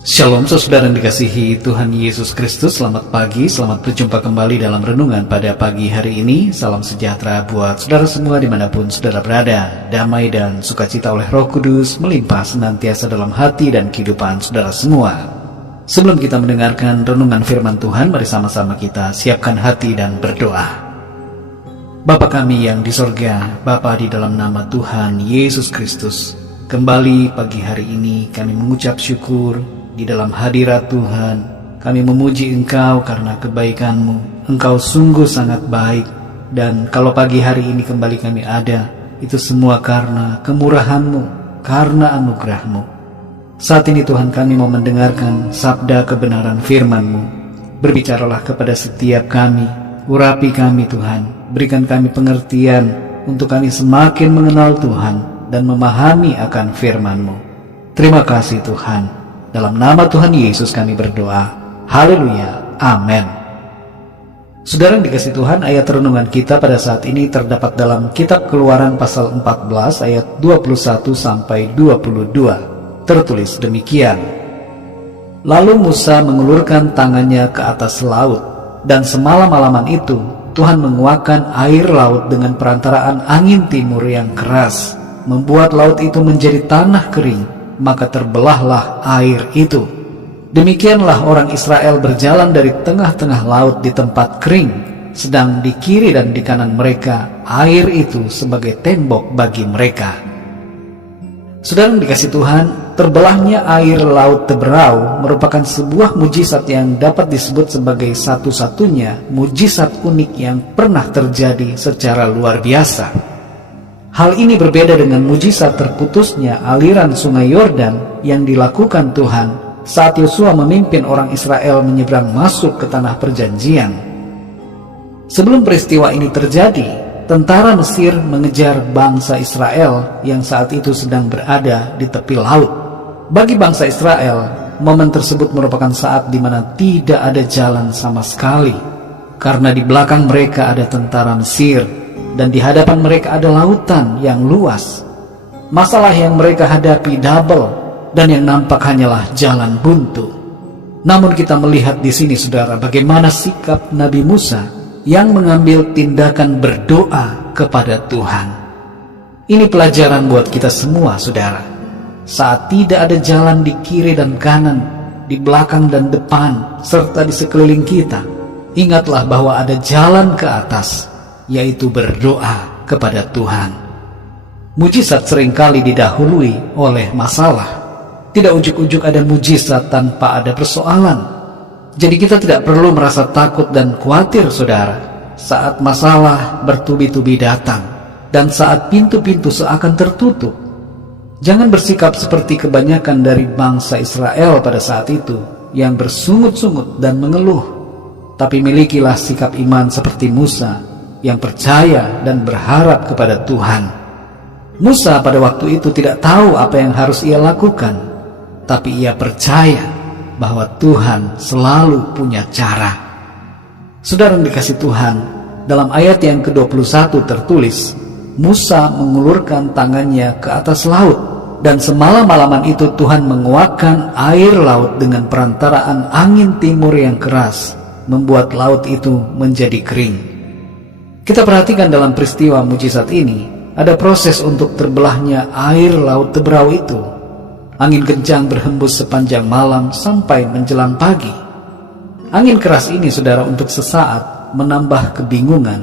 Shalom saudara yang dikasihi Tuhan Yesus Kristus. Selamat pagi, selamat berjumpa kembali dalam renungan pada pagi hari ini. Salam sejahtera buat saudara semua dimanapun saudara berada. Damai dan sukacita oleh Roh Kudus melimpah senantiasa dalam hati dan kehidupan saudara semua. Sebelum kita mendengarkan renungan firman Tuhan, mari sama-sama kita siapkan hati dan berdoa. Bapa kami yang di sorga, Bapa di dalam nama Tuhan Yesus Kristus, kembali pagi hari ini kami mengucap syukur di dalam hadirat Tuhan. Kami memuji Engkau karena kebaikan-Mu. Engkau sungguh sangat baik. Dan kalau pagi hari ini kembali kami ada, itu semua karena kemurahan-Mu, karena anugerah-Mu. Saat ini Tuhan, kami mau mendengarkan sabda kebenaran firman-Mu. Berbicaralah kepada setiap kami, urapi kami Tuhan. Berikan kami pengertian untuk kami semakin mengenal Tuhan dan memahami akan firman-Mu. Terima kasih Tuhan. Dalam nama Tuhan Yesus kami berdoa. Haleluya. Amin. Saudara yang dikasihi Tuhan, ayat renungan kita pada saat ini terdapat dalam kitab Keluaran pasal 14 ayat 21 sampai 22. Tertulis demikian. Lalu Musa mengulurkan tangannya ke atas laut, dan semalam-malaman itu Tuhan menguakkan air laut dengan perantaraan angin timur yang keras, membuat laut itu menjadi tanah kering, maka terbelahlah air itu. Demikianlah orang Israel berjalan dari tengah-tengah laut di tempat kering, sedang di kiri dan di kanan mereka air itu sebagai tembok bagi mereka. Saudara yang dikasihi Tuhan, terbelahnya air laut Teberau merupakan sebuah mujizat yang dapat disebut sebagai satu-satunya mujizat unik yang pernah terjadi secara luar biasa. Hal ini berbeda dengan mujizat terputusnya aliran sungai Yordan yang dilakukan Tuhan saat Yosua memimpin orang Israel menyeberang masuk ke tanah perjanjian. Sebelum peristiwa ini terjadi, tentara Mesir mengejar bangsa Israel yang saat itu sedang berada di tepi laut. Bagi bangsa Israel, momen tersebut merupakan saat di mana tidak ada jalan sama sekali, karena di belakang mereka ada tentara Mesir, dan di hadapan mereka ada lautan yang luas. Masalah yang mereka hadapi double, dan yang nampak hanyalah jalan buntu. Namun kita melihat di sini saudara, bagaimana sikap Nabi Musa yang mengambil tindakan berdoa kepada Tuhan. Ini pelajaran buat kita semua saudara. Saat tidak ada jalan di kiri dan kanan, di belakang dan depan, serta di sekeliling kita, ingatlah bahwa ada jalan ke atas, yaitu berdoa kepada Tuhan. Mujizat seringkali didahului oleh masalah. Tidak ujuk-ujuk ada mujizat tanpa ada persoalan. Jadi kita tidak perlu merasa takut dan khawatir saudara, saat masalah bertubi-tubi datang, dan saat pintu-pintu seakan tertutup. Jangan bersikap seperti kebanyakan dari bangsa Israel pada saat itu, yang bersungut-sungut dan mengeluh. Tapi milikilah sikap iman seperti Musa, yang percaya dan berharap kepada Tuhan. Musa pada waktu itu tidak tahu apa yang harus ia lakukan, tapi ia percaya bahwa Tuhan selalu punya cara. Saudara yang dikasihi Tuhan, dalam ayat yang ke-21 tertulis, Musa mengulurkan tangannya ke atas laut, dan semalam-malaman itu Tuhan menguakkan air laut dengan perantaraan angin timur yang keras, membuat laut itu menjadi kering. Kita perhatikan dalam peristiwa mujizat ini, ada proses untuk terbelahnya air laut Teberau itu. Angin kencang berhembus sepanjang malam sampai menjelang pagi. Angin keras ini saudara untuk sesaat menambah kebingungan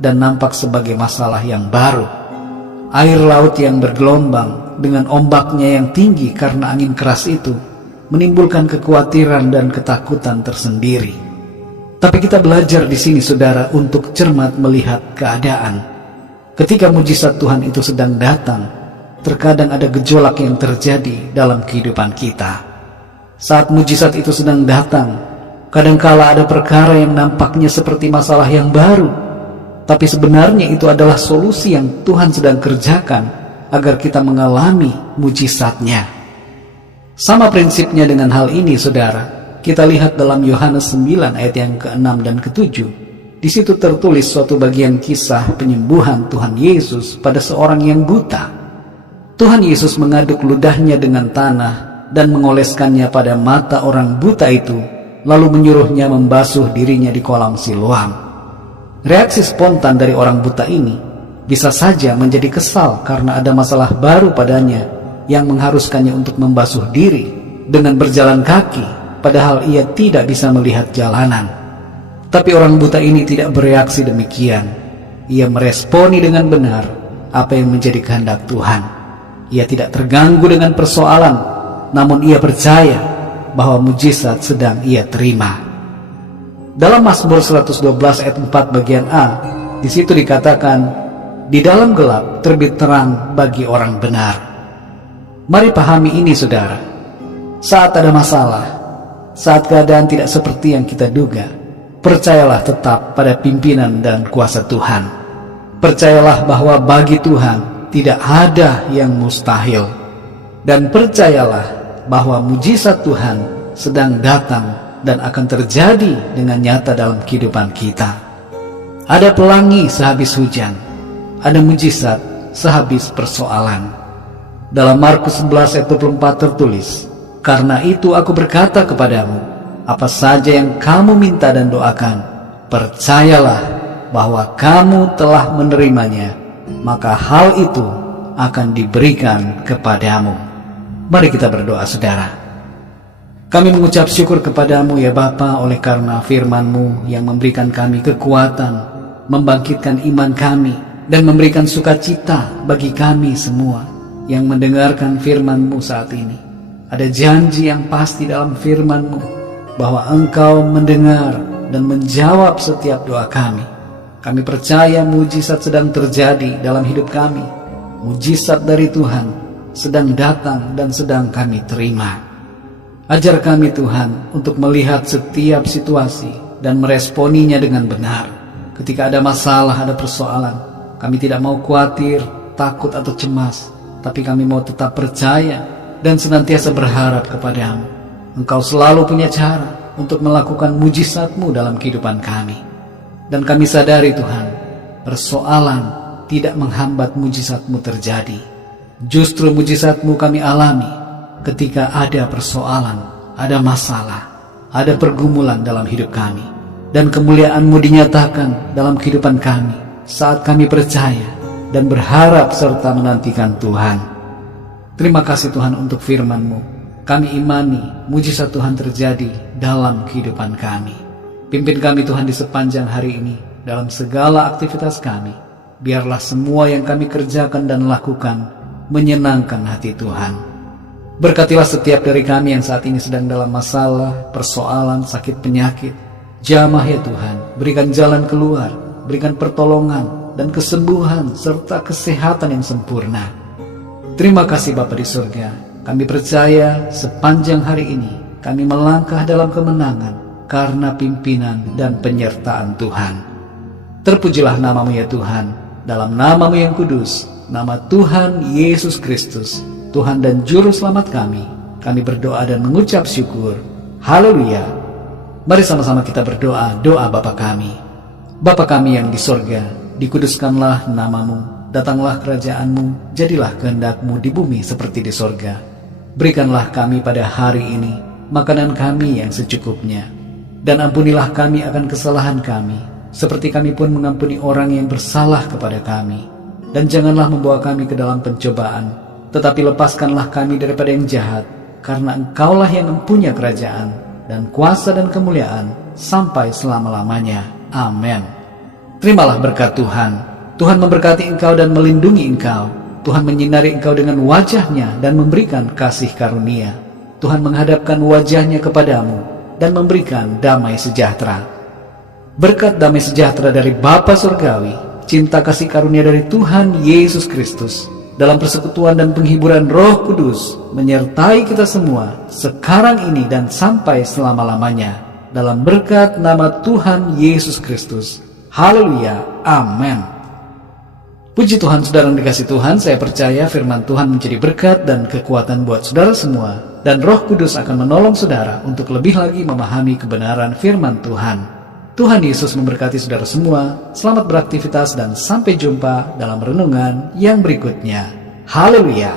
dan nampak sebagai masalah yang baru. Air laut yang bergelombang dengan ombaknya yang tinggi karena angin keras itu menimbulkan kekhawatiran dan ketakutan tersendiri. Tapi kita belajar di sini saudara untuk cermat melihat keadaan. Ketika mujizat Tuhan itu sedang datang, terkadang ada gejolak yang terjadi dalam kehidupan kita. Saat mujizat itu sedang datang, kadangkala ada perkara yang nampaknya seperti masalah yang baru, tapi sebenarnya itu adalah solusi yang Tuhan sedang kerjakan agar kita mengalami mujizatnya. Sama prinsipnya dengan hal ini saudara. Kita lihat dalam Yohanes 9 ayat yang ke-6 dan ke-7. Di situ tertulis suatu bagian kisah penyembuhan Tuhan Yesus pada seorang yang buta. Tuhan Yesus mengaduk ludahnya dengan tanah dan mengoleskannya pada mata orang buta itu, lalu menyuruhnya membasuh dirinya di kolam Siloam. Reaksi spontan dari orang buta ini bisa saja menjadi kesal karena ada masalah baru padanya yang mengharuskannya untuk membasuh diri dengan berjalan kaki, padahal ia tidak bisa melihat jalanan. Tapi orang buta ini tidak bereaksi demikian. Ia meresponi dengan benar apa yang menjadi kehendak Tuhan. Ia tidak terganggu dengan persoalan, namun ia percaya bahwa mujizat sedang ia terima. Dalam Mazmur 112 ayat 4 bagian A, di situ dikatakan, di dalam gelap terbit terang bagi orang benar. Mari pahami ini, saudara. Saat ada masalah, saat keadaan tidak seperti yang kita duga, percayalah tetap pada pimpinan dan kuasa Tuhan. Percayalah bahwa bagi Tuhan tidak ada yang mustahil. Dan percayalah bahwa mujizat Tuhan sedang datang dan akan terjadi dengan nyata dalam kehidupan kita. Ada pelangi sehabis hujan, ada mujizat sehabis persoalan. Dalam Markus 11 ayat 24 tertulis, karena itu aku berkata kepadamu, apa saja yang kamu minta dan doakan, percayalah bahwa kamu telah menerimanya, maka hal itu akan diberikan kepadamu. Mari kita berdoa, saudara. Kami mengucap syukur kepadamu ya Bapa, oleh karena firman-Mu yang memberikan kami kekuatan, membangkitkan iman kami, dan memberikan sukacita bagi kami semua yang mendengarkan firman-Mu saat ini. Ada janji yang pasti dalam firman-Mu bahwa Engkau mendengar dan menjawab setiap doa kami. Kami percaya mujizat sedang terjadi dalam hidup kami. Mujizat dari Tuhan sedang datang dan sedang kami terima. Ajar kami Tuhan untuk melihat setiap situasi dan meresponinya dengan benar. Ketika ada masalah, ada persoalan, kami tidak mau khawatir, takut atau cemas, tapi kami mau tetap percaya dan senantiasa berharap kepadamu. Engkau selalu punya cara untuk melakukan mujizat-Mu dalam kehidupan kami. Dan kami sadari Tuhan, persoalan tidak menghambat mujizat-Mu terjadi. Justru mujizat-Mu kami alami ketika ada persoalan, ada masalah, ada pergumulan dalam hidup kami. Dan kemuliaan-Mu dinyatakan dalam kehidupan kami saat kami percaya dan berharap serta menantikan Tuhan. Terima kasih Tuhan untuk firman-Mu. Kami imani mujizat Tuhan terjadi dalam kehidupan kami. Pimpin kami Tuhan di sepanjang hari ini dalam segala aktivitas kami. Biarlah semua yang kami kerjakan dan lakukan menyenangkan hati Tuhan. Berkatilah setiap dari kami yang saat ini sedang dalam masalah, persoalan, sakit penyakit. Jamah ya Tuhan, berikan jalan keluar, berikan pertolongan dan kesembuhan serta kesehatan yang sempurna. Terima kasih Bapa di surga. Kami percaya sepanjang hari ini kami melangkah dalam kemenangan karena pimpinan dan penyertaan Tuhan. Terpujilah nama-Mu ya Tuhan, dalam nama-Mu yang kudus, nama Tuhan Yesus Kristus, Tuhan dan Juru Selamat kami berdoa dan mengucap syukur. Haleluya. Mari sama-sama kita berdoa, doa Bapa kami. Bapa kami yang di sorga, dikuduskanlah nama-Mu, datanglah kerajaan-Mu, jadilah kehendak-Mu di bumi seperti di sorga. Berikanlah kami pada hari ini makanan kami yang secukupnya. Dan ampunilah kami akan kesalahan kami, seperti kami pun mengampuni orang yang bersalah kepada kami. Dan janganlah membawa kami ke dalam pencobaan, tetapi lepaskanlah kami daripada yang jahat, karena Engkaulah yang mempunyai kerajaan, dan kuasa dan kemuliaan, sampai selama-lamanya. Amin. Terimalah berkat Tuhan. Tuhan memberkati engkau dan melindungi engkau. Tuhan menyinari engkau dengan wajah-Nya dan memberikan kasih karunia. Tuhan menghadapkan wajah-Nya kepadamu dan memberikan damai sejahtera. Berkat damai sejahtera dari Bapa Surgawi, cinta kasih karunia dari Tuhan Yesus Kristus, dalam persekutuan dan penghiburan Roh Kudus, menyertai kita semua, sekarang ini dan sampai selama-lamanya, dalam berkat nama Tuhan Yesus Kristus. Haleluya. Amin. Puji Tuhan, saudara yang dikasih Tuhan, saya percaya firman Tuhan menjadi berkat dan kekuatan buat saudara semua. Dan Roh Kudus akan menolong saudara untuk lebih lagi memahami kebenaran firman Tuhan. Tuhan Yesus memberkati saudara semua. Selamat beraktivitas dan sampai jumpa dalam renungan yang berikutnya. Haleluya.